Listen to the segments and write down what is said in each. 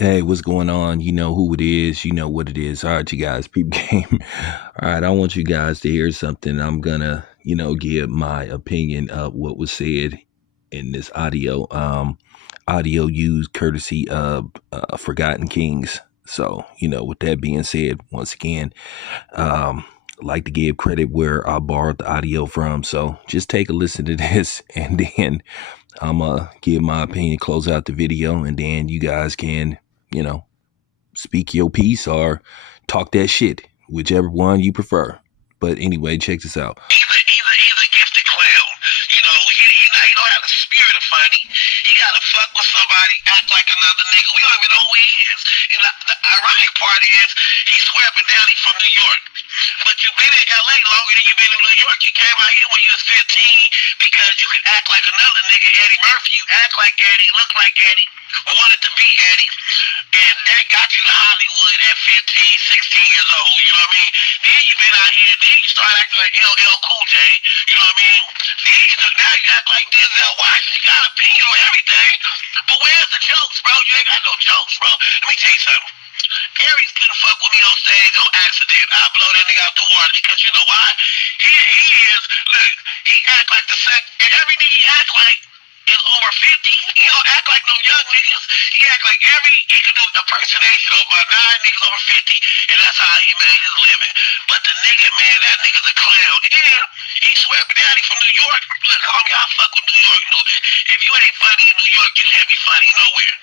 Hey, what's going on? You know who it is. You know what it is. All right, you guys, peep game. All right, I want you guys to hear something. I'm gonna, give my opinion of what was said in this audio. Audio used courtesy of Forgotten Kings. So, with that being said, once again, like to give credit where I borrowed the audio from. So just take a listen to this, and then I'm gonna give my opinion, close out the video, and then you guys can, you know speak your piece or talk that shit, whichever one you prefer. But anyway, check this out. He's a gifted clown. He don't have the spirit of funny. He gotta fuck with somebody, act like another nigga. We don't even know who he is. And the ironic part is, he swear up and down he's from New York. But you've been in LA longer than you've been in New York. You came out here when you was 15 because you could act like another nigga, Eddie Murphy. You act like Eddie, look like Eddie, wanted to be Eddie. And that got you to Hollywood at 15, 16 years old. You know what I mean? Then you been out here, then you start acting like LL Cool J. You know what I mean? Now you act like Denzel Washington. You got an opinion on everything. But where's the jokes, bro? You ain't got no jokes, bro. Let me tell you something. Aries couldn't fuck with me on stage on accident. I'll blow that nigga out the water because you know why? He is, look, he act like the sec, and every nigga he act like is over 50. He don't act like no young niggas. He act like he can do impersonation of about 9 niggas over 50, and that's how he made his living. But the nigga, man, that nigga's a clown. And he swear up and down he from New York. Look, homie, I fuck with New York. If you ain't funny in New York, you can't be funny nowhere.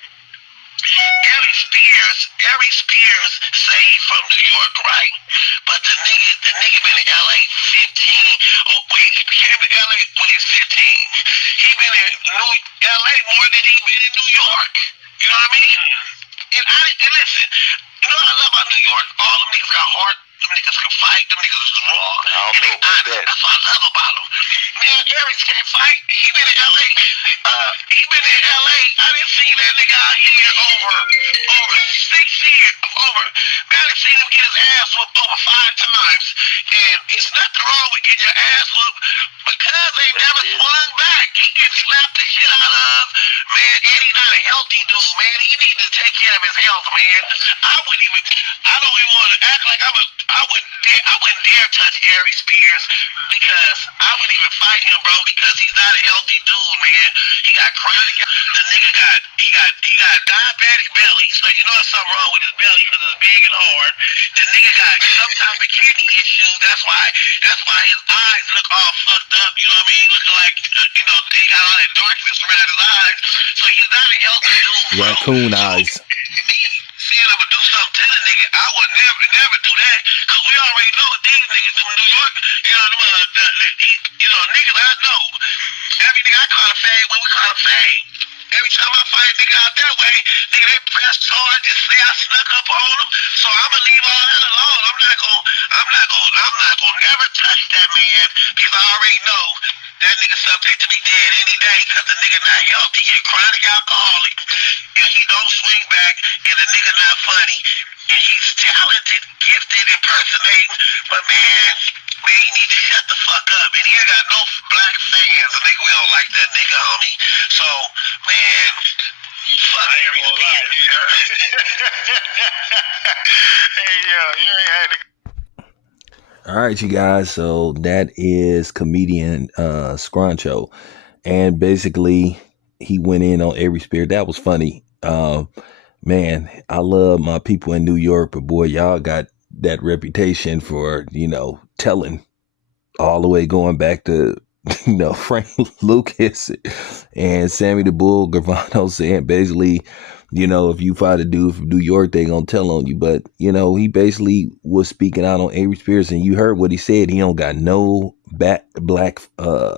Aries Spears say he from New York, right? But the nigga been in LA 15. Oh, well, he came to LA when he was 15. He been in LA more than he been in New York. You know what I mean? And listen, you know what I love about New York? All them niggas got heart. Them niggas can fight. Them niggas is raw. I don't know about that. That's what I love about them. Man, Aries can't fight. He been in LA. I didn't see that nigga out here over 6 years. Man, I didn't see him get his ass whooped over 5 times. And it's nothing wrong with getting your ass whooped because they never swung back. He gets slapped the shit out of. Man, and he's not a healthy dude, man. He needs to take care of his health, man. I don't even want to act like I wouldn't dare touch Aries Spears because I wouldn't even fight him, bro, because he's not a healthy dude, man. He got chronic. The nigga got diabetic belly, so you know there's something wrong with his belly because it's big and hard. The nigga got some type of kidney issue. That's why his eyes look all fucked up. You know what I mean? Looking like he got all that darkness around his eyes. So he's not a healthy dude, bro. Raccoon eyes. Me saying I'm gonna do something to the nigga, I would never do that, cause we already know these niggas in New York. Niggas I know. Every nigga I call a fade when we call a fade. Every time I fight a nigga out that way, nigga they press hard, just say I snuck up on them. So I'ma leave all that alone. I'm not gonna never touch that man because I already know that nigga subject to be dead any day because the nigga not healthy, he a chronic alcoholic, and he don't swing back, and the nigga not funny. And he's talented, gifted, impersonating, but man, he need to shut the fuck up. And he ain't got no black fans. And nigga, we don't like that nigga, homie. So, man, fuck Aries Spears. Hey, yo, you ain't had to. All right, you guys. So that is comedian Scruncho, and basically he went in on Aries Spears. That was funny. Man, I love my people in New York, but boy, y'all got that reputation for telling all the way going back to Frank Lucas and Sammy the Bull Gravano saying basically, if you fight a dude from New York, they gonna tell on you. But he basically was speaking out on Aries Spears, and you heard what he said. He don't got no black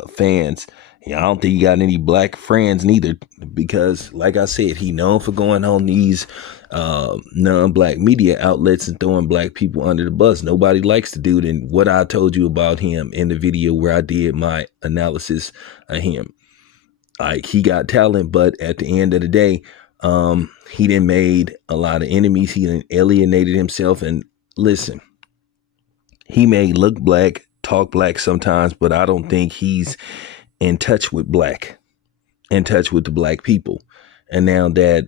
fans. I don't think he got any black friends neither, because like I said, he known for going on these non-black media outlets and throwing black people under the bus. Nobody likes the dude. And what I told you about him in the video where I did my analysis of him, like, he got talent, but at the end of the day, he done made a lot of enemies. He done alienated himself. And listen, he may look black, talk black sometimes, but I don't think he's in touch with the black people. And now that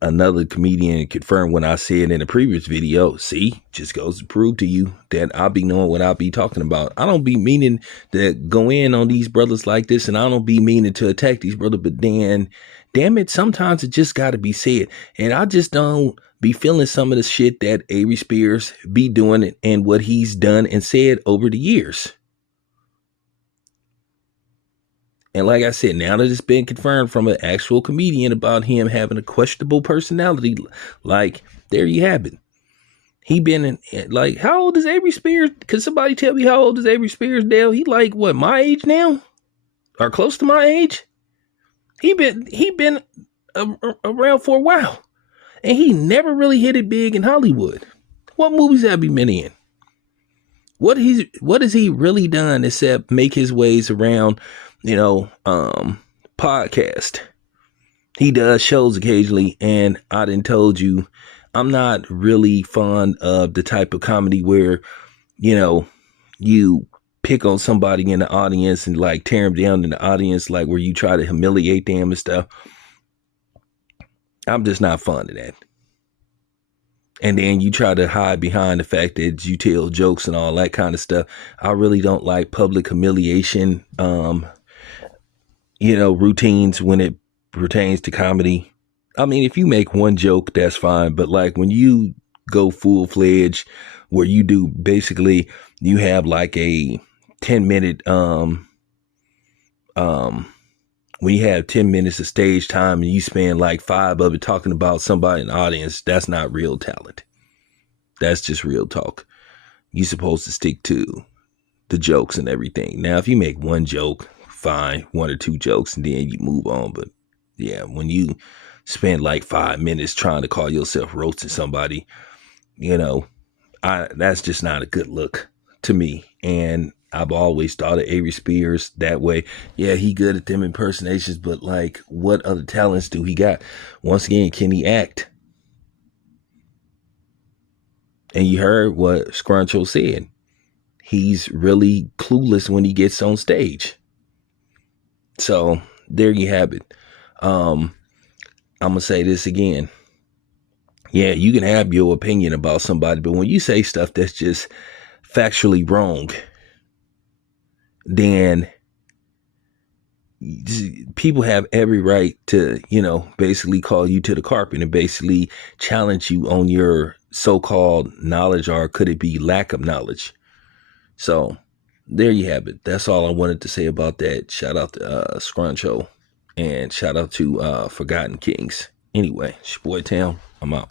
another comedian confirmed what I said in the previous video. See, just goes to prove to you that I'll be knowing what I'll be talking about. I don't be meaning to go in on these brothers like this, and I don't be meaning to attack these brothers, but then, damn it, sometimes it just got to be said. And I just don't be feeling some of the shit that Aries Spears be doing and what he's done and said over the years. And like I said, now that it's been confirmed from an actual comedian about him having a questionable personality, like, there you have it. He been in, like, how old is Avery Spears? Could somebody tell me how old is Avery Spears, Dale? He like, what, my age now? Or close to my age? He been around for a while. And he never really hit it big in Hollywood. What movies have he been in? What has he really done except make his ways around, podcast? He does shows occasionally, and I done told you I'm not really fond of the type of comedy where, you pick on somebody in the audience and like tear them down in the audience, like where you try to humiliate them and stuff. I'm just not fond of that. And then you try to hide behind the fact that you tell jokes and all that kind of stuff. I really don't like public humiliation, routines when it pertains to comedy. I mean, if you make one joke, that's fine. But like when you go full fledged, where you do basically, you have like a 10-minute, when you have 10 minutes of stage time and you spend like 5 of it talking about somebody in the audience, that's not real talent. That's just real talk. You're supposed to stick to the jokes and everything. Now, if you make one joke, fine, 1 or 2 jokes, and then you move on. But yeah, when you spend like 5 minutes trying to call yourself roasting somebody, that's just not a good look to me. And I've always thought of Aries Spears that way. Yeah, he good at them impersonations, but like, what other talents do he got? Once again, can he act? And you heard what Scruncho said. He's really clueless when he gets on stage. So there you have it. I'm gonna say this again. Yeah, you can have your opinion about somebody, but when you say stuff that's just factually wrong, then people have every right to, basically call you to the carpet and basically challenge you on your so-called knowledge, or could it be lack of knowledge? So there you have it. That's all I wanted to say about that. Shout out to Scruncho and shout out to Forgotten Kings. Anyway, it's your boy Tam. I'm out.